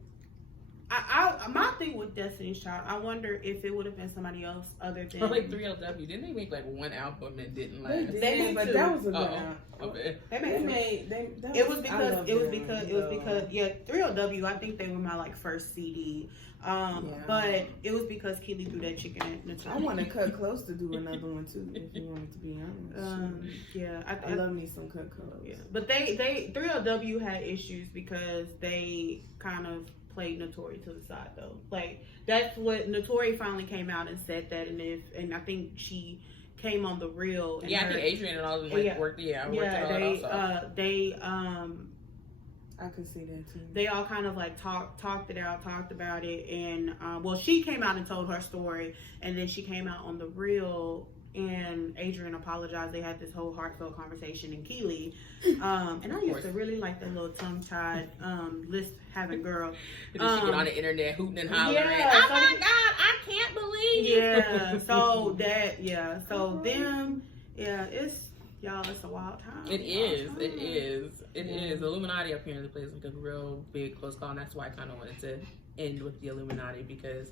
My thing with Destiny's Child, I wonder if it would have been somebody else other than like 3LW. Didn't they make like one album and didn't last? They did, but that was a good album. Okay. It was because 3LW. I think they were my like first CD. But it was because Keely threw that chicken in the I want to Cut Close to do another one too, if you want to be honest. I love me some Cut Close. Yeah, but they 3LW had issues because they kind of played Notori to the side though. Like that's what Notori finally came out and said that, and I think she came on The Real. And I think Adrian and all of them worked. I could see that too. They all kind of like talked about it, and she came out and told her story, and then she came out on The Real, and Adrian apologized. They had this whole heartfelt conversation in Keely, and I used to really like the little tongue-tied list having girl. And then she went on the internet hooting and hollering. Yeah, oh my God, I can't believe you. It's a wild time. It is. Illuminati apparently plays like a real big close call, and that's why I kind of wanted to end with the Illuminati, because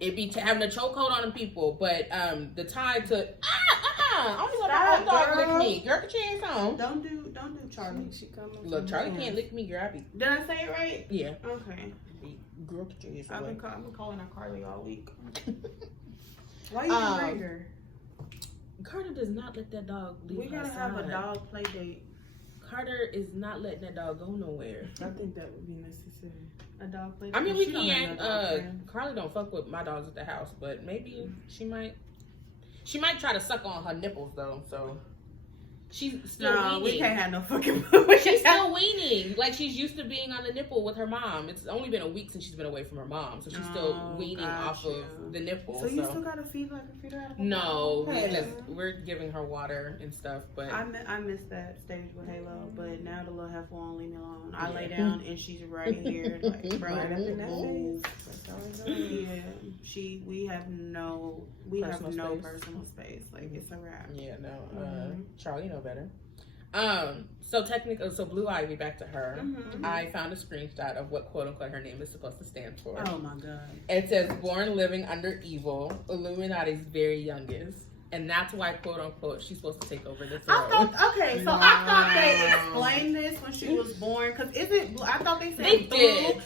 it be having a chokehold on them people, but the tie to only let my own dog lick me. Girl, put your hands on. Don't do Charlie. Look, Charlie can't lick me, girl. Did I say it right? Yeah. Okay. Girl, put your hands on. I've been calling her Carly all week. Why you didn't bring her? Carter does not let that dog leave. We gotta have a dog play date. Carter is not letting that dog go nowhere. I think that would be necessary. A dog play date. I mean, we can. Carly don't fuck with my dogs at the house, but maybe she might try to suck on her nipples though. So she's still weaning. We can't have no fucking. She's still weaning. Like she's used to being on the nipple with her mom. It's only been a week since she's been away from her mom, so she's still weaning off of the nipple. So you still gotta feed her out of No, we're giving her water and stuff. But I missed that stage with Halo. But now the little heifer won't leave me alone. I lay down and she's right here, like bro. Right up in that face. We have no personal space. Like it's a wrap. Yeah, no. Charlie know better. So Blue Ivy, back to her. I found a screenshot of what quote unquote her name is supposed to stand for. Oh my God. It says born living under evil, Illuminati's very youngest. And that's why, quote unquote, she's supposed to take over the throne. I thought they explained this when she was born. Because I thought they said blue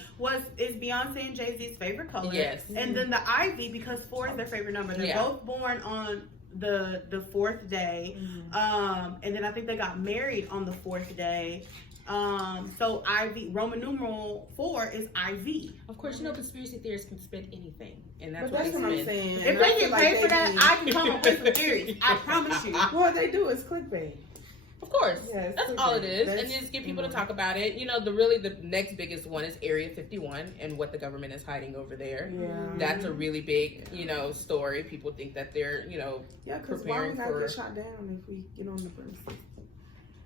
is Beyonce and Jay-Z's favorite color. Yes. And then the ivy, because 4 is their favorite number. They're both born on the 4th day. And then I think they got married on the 4th day. So IV, Roman numeral 4 is IV. Of course, you know conspiracy theorists can spend anything, and that's But what that's they what I'm spend. saying. If And they I feel get like paid for that, be- I can come up with some theories. I promise you. What they do is clickbait. Of course, Yeah, it's that's clickbait. all it is, That's- and just get people to talk about it. You know, the next biggest one is Area 51 and what the government is hiding over there. Yeah. That's a really big, story. People think that they're, Yeah, because why preparing would I for- get shot down if we get on the premises?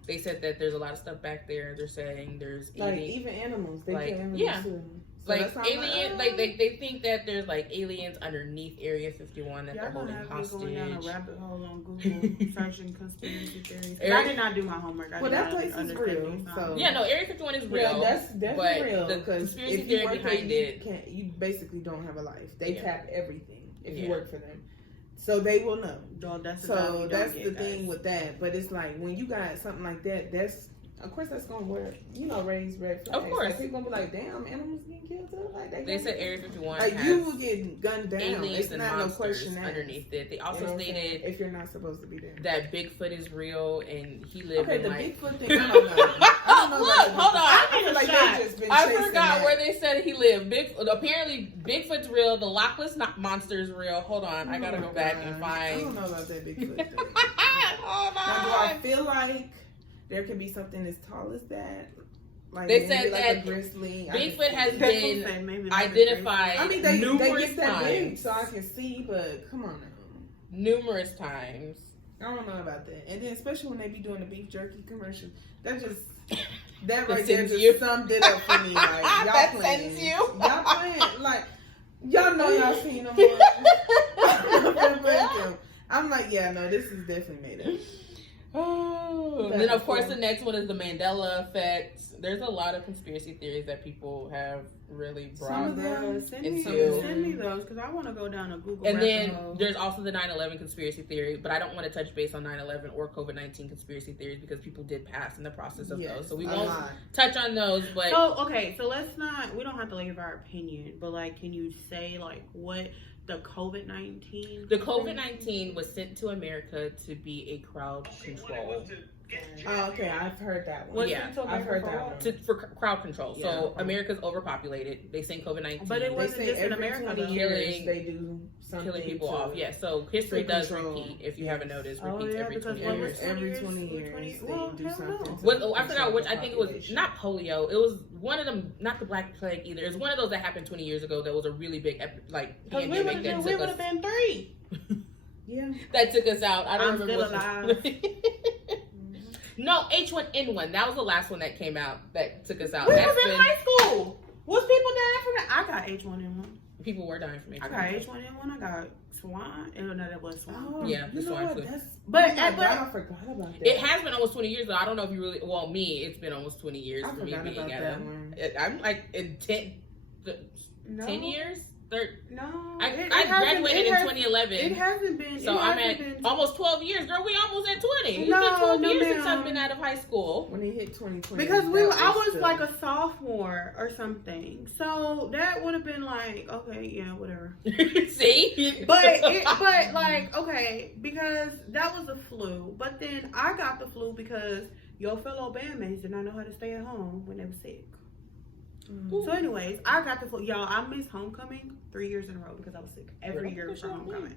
They said that there's a lot of stuff back there. They're saying there's Like even animals, they like, kill animals yeah. too. So like that's how I'm alien, they think that there's like aliens underneath Area 51 that Y'all they're gonna holding have me going down a hostage. rabbit hole on Google searching conspiracy theories. 'Cause I did not do my homework. I Well, did that not place is understand real, these so- Yeah, no, Area 51 is real. Yeah, that's but definitely real. the Because conspiracy if you theory work behind there, it. you basically don't have a life. They Yeah. tap everything if you Yeah. work for them, so they will know. No, that's So that's the thing with that. But it's like when you got something like that, that's of course that's gonna raise red flags. Of course. Like, people gonna be like, damn, animals getting killed too. Like They said Area 51 like has you will get gunned down. aliens It's and not no monsters question asked. underneath it. They You know also what I'm saying? stated if you're not supposed to be there. that Bigfoot is real and he lived Okay, in the like. Bigfoot thing. I don't know. I don't know Look, about the hold on. Bigfoot. I feel like they just been I chasing forgot that. where they said he lived. Apparently, Bigfoot's real. The Loch Ness Monster is real. Hold on, I gotta go back and I don't find. know about that Bigfoot thing. Hold Now, do I on. feel like there can be something as tall as that? Like They maybe said like that a grizzly. Bigfoot has That's been what I'm saying, maybe identified I mean, they numerous get that big, times. so I can see. But come on now, Numerous times. I don't know about that. And then especially when they be doing the beef jerky commercial, that just that That right there sends just you. summed it up for me. Like y'all That playing, sends you. y'all playing like y'all know y'all seen them. On. I'm like, yeah, no, this is definitely made up. Oh. And then, of course, the next one is the Mandela effect. There's a lot of conspiracy theories that people have really Some brought. of them Send me into- those because I want to go down a Google. And rabbit then hole. there's also the 9/11 conspiracy theory, but I don't want to touch base on 9/11 or COVID-19 conspiracy theories because people did pass in the process of those. So we won't touch on those, but so let's not. We don't have to give our opinion, but like, can you say like what the COVID-19? the COVID-19 was sent to America to be a crowd control. Oh, okay, I've heard that one. What's Yeah, it to I've America heard for that what? one. For crowd control. Yeah. So America's overpopulated. They sent COVID-19. But it They wasn't say just in every America, 20 though. years Killing- they do something killing people to- off. Yeah, so history does control. repeat. If you haven't noticed, Oh, repeats yeah, every because 20 what years. was Every 20 years they well, do hell no. something. What, I forgot which. control I think the it was population. not polio. It was one of them. Not the Black Plague either. It was one of those that happened 20 years ago. That was a really big Because we pandemic would that have took us. been 3. Yeah. That took us out. I don't I'm remember. still alive. No, H1N1. That was the last one that came out that took us out. We That's was in been, high school. Was people dying from that? I got H1N1. people were dying from I got H1N1. I got swine. No, that was swine. Oh, Yeah, the you know swine what? flu. That's, But- oh my but- God, I forgot about that. It has been almost 20 years though. I don't know if you really. Well, me, it's been almost 20 years I for me forgot being about at that a. one. I'm like in 10 No. 10 years. No. I It graduated in hasn't- 2011. It hasn't been. So it I'm hasn't at been- almost 12 years. Girl, we almost at 20. It's No, been 12 no, years since ma'am. I've been out of high school. When it hit 2020. Because I was the- like a sophomore or something. So that would have been like, okay, yeah, whatever. See? But like, okay, because that was the flu. But then I got the flu because your fellow bandmates did not know how to stay at home when they were sick. So anyways, I got the flu. Y'all, I missed homecoming 3 years in a row because I was sick every Really? year What for y'all homecoming. mean?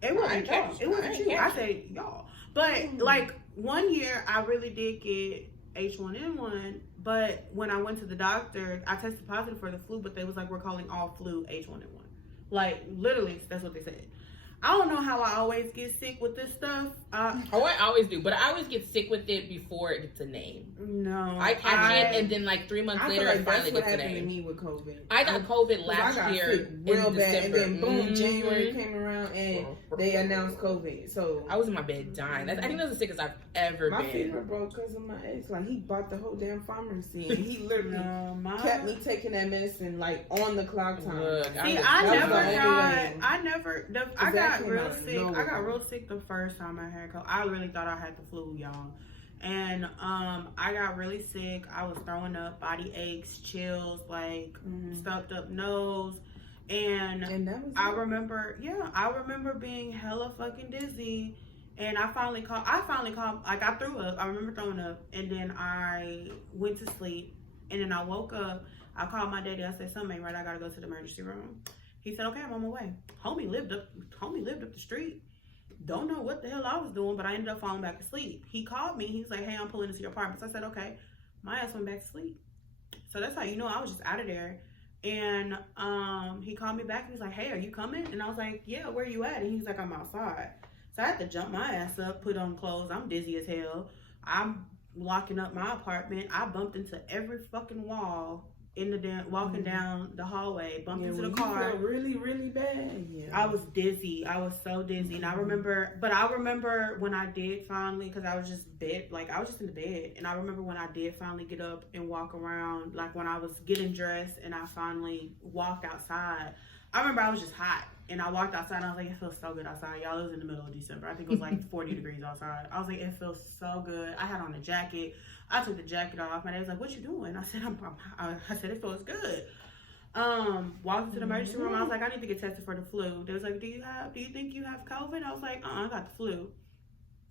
It I wasn't ain't y'all. catch- It wasn't I ain't you. I catch say y'all. But like 1 year, I really did get H1N1. But when I went to the doctor, I tested positive for the flu. But they was like, we're calling all flu H1N1. Like literally, that's what they said. I don't know how I always get sick with this stuff. Oh, I always do, but I always get sick with it before it gets a name. No, I catch it, and then like 3 months I feel later, like it that's finally what gets a happened to name. me with COVID. I got COVID I last got year sick real in bad, December. and then boom, Mhm. January came around and they announced COVID. So I was in my bed dying. I think that's the sickest I've ever my been. fever broke because of my ex. Like he bought the whole damn pharmacy, and he literally kept me taking that medicine like on the clock time. Look, See, was- I that was never the only got. way. I that got came real out of sick. I got nowhere. real sick the first time I had COVID. I really thought I had the flu, y'all. And I got really sick. I was throwing up, body aches, chills, like stuffed up nose. And that was I remember being hella fucking dizzy. And I finally called, like I threw up. I remember throwing up. And then I went to sleep. And then I woke up. I called my daddy. I said, something ain't right. I got to go to the emergency room. He said, okay, I'm on my way. Homie lived up the street. Don't know what the hell I was doing, but I ended up falling back asleep. He called me. He's like, hey, I'm pulling into your apartment. So I said, okay. My ass went back to sleep. So that's how you know I was just out of there. And he called me back and he's like, hey, are you coming? And I was like, yeah, where you at? And he's like, I'm outside. So I had to jump my ass up, put on clothes. I'm dizzy as hell. I'm locking up my apartment. I bumped into every fucking wall in the walking down the hallway, bumped into the car. You felt really, really bad. Yeah. I was dizzy. I was so dizzy. And I remember when I did finally, because I was just I was just in the bed. And I remember when I did finally get up and walk around, like when I was getting dressed and I finally walked outside. I remember I was just hot. And I walked outside and I was like, it feels so good outside. Y'all, it was in the middle of December. I think it was like 40 degrees outside. I was like, it feels so good. I had on a jacket. I took the jacket off. My dad was like, what you doing? I said, I said, it feels good. Walked into the emergency room. I was like, I need to get tested for the flu. They was like, do you think you have COVID? I was like, I got the flu.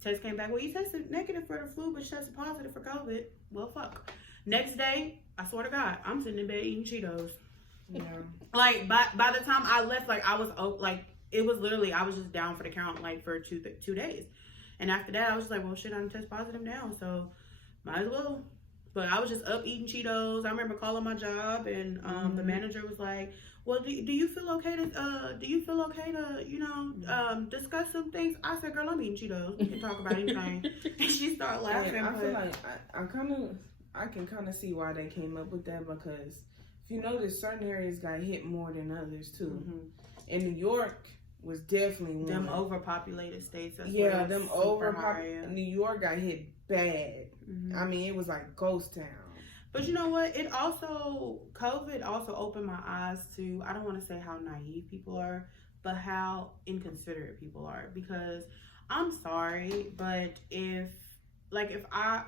Test came back, well, you tested negative for the flu, but you tested positive for COVID. Well, fuck. Next day, I swear to God, I'm sitting in bed eating Cheetos. Yeah. Like by the time I left, like I was like it was literally I was just down for the count like for 2 days, and after that I was just like, well shit, I'm test positive now, so might as well. But I was just up eating Cheetos. I remember calling my job and the manager was like, well, do you feel okay to discuss some things? I said, girl, I'm eating Cheetos. We can talk about anything. And she started laughing. I feel like I can kind of see why they came up with that, because if you notice, certain areas got hit more than others too. And New York was definitely one. Them overpopulated states. Yeah, them overpopulated. New York got hit bad. I mean, it was like ghost town. But you know what? COVID also opened my eyes to, I don't want to say how naive people are, but how inconsiderate people are. Because I'm sorry, but if I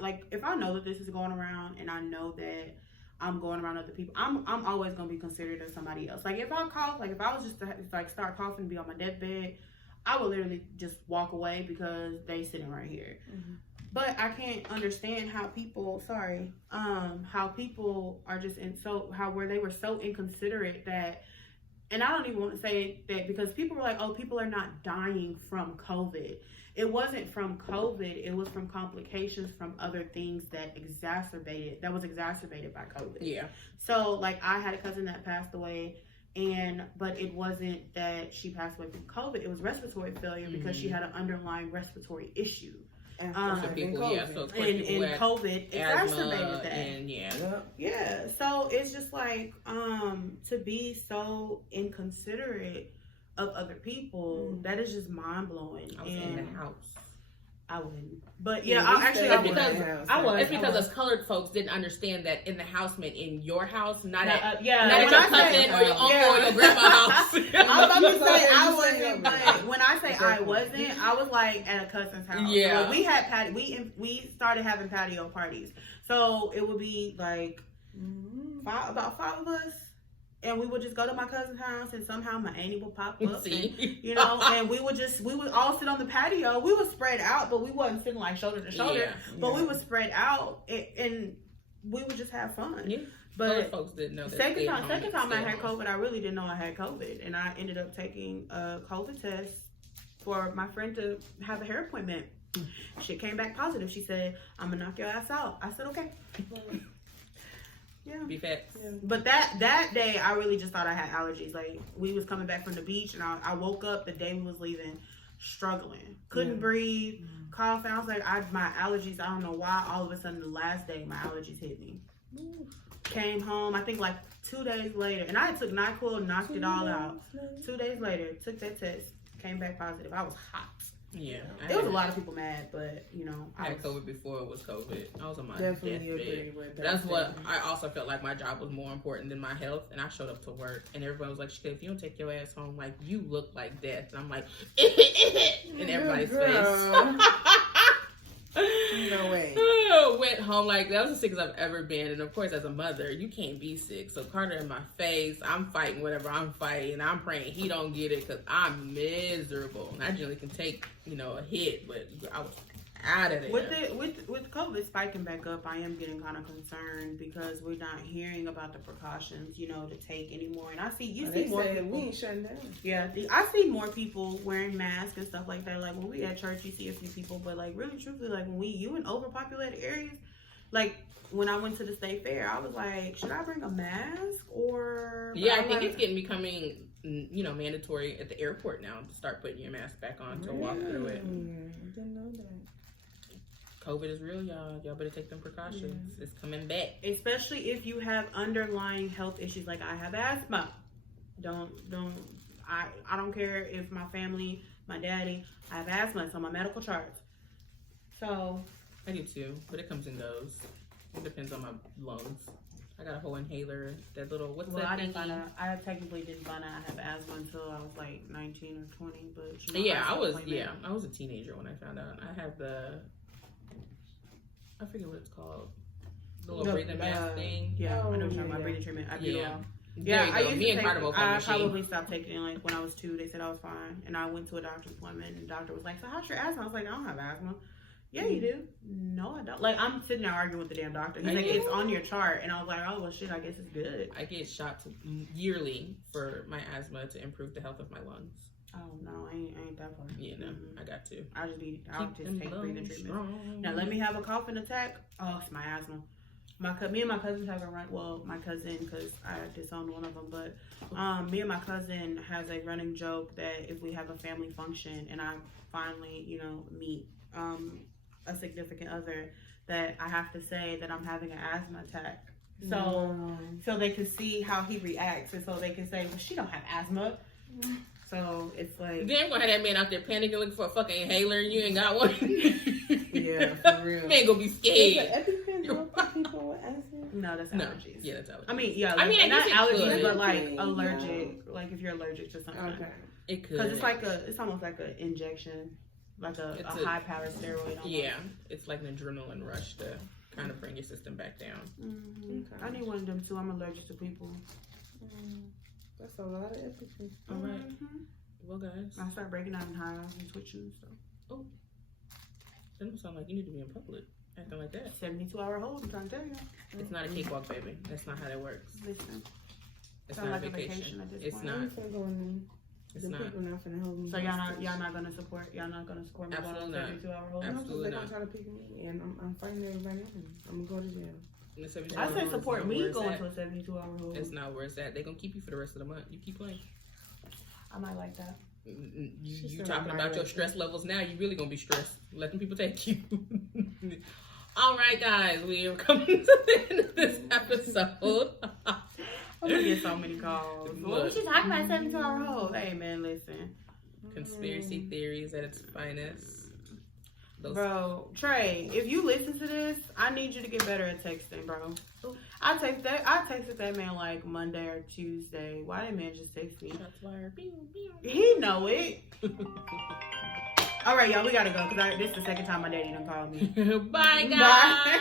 know that this is going around and I know that I'm going around other people, I'm always going to be considered as somebody else. Like if I cough, like if I was just to like start coughing and be on my deathbed, I would literally just walk away because they sitting right here. But I can't understand how people are just where they were so inconsiderate that, and I don't even want to say that because people were like, oh, people are not dying from COVID. It wasn't from COVID. It was from complications from other things that was exacerbated by COVID. Yeah. So like I had a cousin that passed away, but it wasn't that she passed away from COVID. It was respiratory failure because she had an underlying respiratory issue. And COVID exacerbated that. And yeah. So it's just like to be so inconsiderate of other people, that is just mind blowing. I was in the house. I wouldn't. But yeah, I It's because us colored folks didn't understand that in the house meant in your house, not at your cousin or your uncle or your grandma's house. I'm about to say I wasn't, but when I say I wasn't, I was like at a cousin's house. Yeah. So, like, we had we started having patio parties. So it would be like about 5 of us. And we would just go to my cousin's house, and somehow my auntie would pop up, and and we would all sit on the patio. We would spread out, but we wasn't sitting like shoulder to shoulder. But we would spread out, and we would just have fun. Yeah. But folks didn't know that. Second time I had COVID, I really didn't know I had COVID, and I ended up taking a COVID test for my friend to have a hair appointment. Shit came back positive. She said, "I'm gonna knock your ass out." I said, "Okay." Yeah. Be facts. Yeah. But that day, I really just thought I had allergies. Like, we was coming back from the beach, and I woke up the day we was leaving, struggling. Couldn't breathe, coughing. I was like, my allergies, I don't know why, all of a sudden, the last day, my allergies hit me. Came home, I think, like, 2 days later. And I took NyQuil, knocked it all out. 2 days later, took that test, came back positive. I was hot. Yeah. There was a lot of people mad, but, I had COVID before it was COVID. I was on my definitely agree with that. That's what I also felt like my job was more important than my health. And I showed up to work, and everybody was like, Shakayla, if you don't take your ass home, like, you look like death. And I'm like, in everybody's face. No way. Went home like that was the sickest I've ever been. And of course, as a mother, you can't be sick. So Carter in my face, I'm fighting whatever I'm fighting. And I'm praying he don't get it because I'm miserable. And I generally can take, a hit, but I was out of there. With COVID spiking back up, I am getting kind of concerned because we're not hearing about the precautions, to take anymore. And I see more people. We ain't shutting down. Yeah, I see more people wearing masks and stuff like that. Like when we at church, you see a few people, but like really, truthfully, like when you in overpopulated areas, like when I went to the state fair, I was like, should I bring a mask or? Yeah, I think it's becoming mandatory at the airport now to start putting your mask back on to walk through it. I didn't know that. COVID is real, y'all. Y'all better take them precautions. It's coming back. Especially if you have underlying health issues, like I have asthma. I don't care if my family, my daddy, I have asthma. It's on my medical charts. So I do too, but it comes and goes. It depends on my lungs. I got a whole inhaler. That little I technically didn't find out I have asthma until I was like 19 or 20. But I was a teenager when I found out. I have I forget what it's called. The little breathing mask thing. Yeah, I know what you're talking about. Breathing treatment. Me and Carter both I probably stopped taking it like when I was 2. They said I was fine, and I went to a doctor's appointment, and the doctor was like, "So how's your asthma?" I was like, "I don't have asthma." Yeah, you do. No, I don't. Like I'm sitting there arguing with the damn doctor. He's like, "It's on your chart," and I was like, "Oh well, shit. I guess it's good." I get shots yearly for my asthma to improve the health of my lungs. Oh no, I ain't that far. Yeah, no, I got to. I'll just take breathing treatment. Now let me have a coughing attack. Oh, it's my asthma. Me and my cousins have a run. Well, my cousin, because I disowned one of them, but me and my cousin has a running joke that if we have a family function and I finally, meet a significant other, that I have to say that I'm having an asthma attack. So they can see how he reacts, and so they can say, well, she don't have asthma. So it's like, then gonna have that man out there panicking looking for a fucking inhaler and you ain't got one. Yeah, for real. Man gonna be scared. People with asthma? No, that's allergies. Yeah, that's allergies. I mean, not allergies, but like allergic. Like if you're allergic to something. Okay. It could. Because it's almost like an injection, like a high-powered steroid. Almost. Yeah, it's like an adrenaline rush to kind of bring your system back down. Mm-hmm. Okay. I need one of them too. I'm allergic to people. That's a lot of empathy. All right. Well, guys. I start breaking out in hives and twitching and stuff. Oh. That don't sound like you need to be in public acting like that. 72-hour hold, I'm trying to tell you. It's not a cakewalk, baby. That's not how that works. Listen. It's not like a vacation. It's not. It's not. So y'all not gonna support me going on a Absolutely not. 72-hour hold? Absolutely They're not. gonna try to pick me, and I'm fighting everybody else. I'm gonna go to jail. I say support me going to a 72-hour hold. It's not where it's at. They're gonna keep you for the rest of the month. You keep playing. I might like that. You talking about your stress levels now. You really gonna be stressed. Let them people take you. All right, guys, we are coming to the end of this episode. I'm gonna get so many calls. What was she talking about 72-hour hold? Hey man, listen. Conspiracy theories at its finest. Bro, Trey, if you listen to this, I need you to get better at texting, bro. I texted that man like Monday or Tuesday. Why didn't man just text me? He know it. All right, y'all, we gotta go because this is the second time my daddy done called me. Bye, guys. Bye.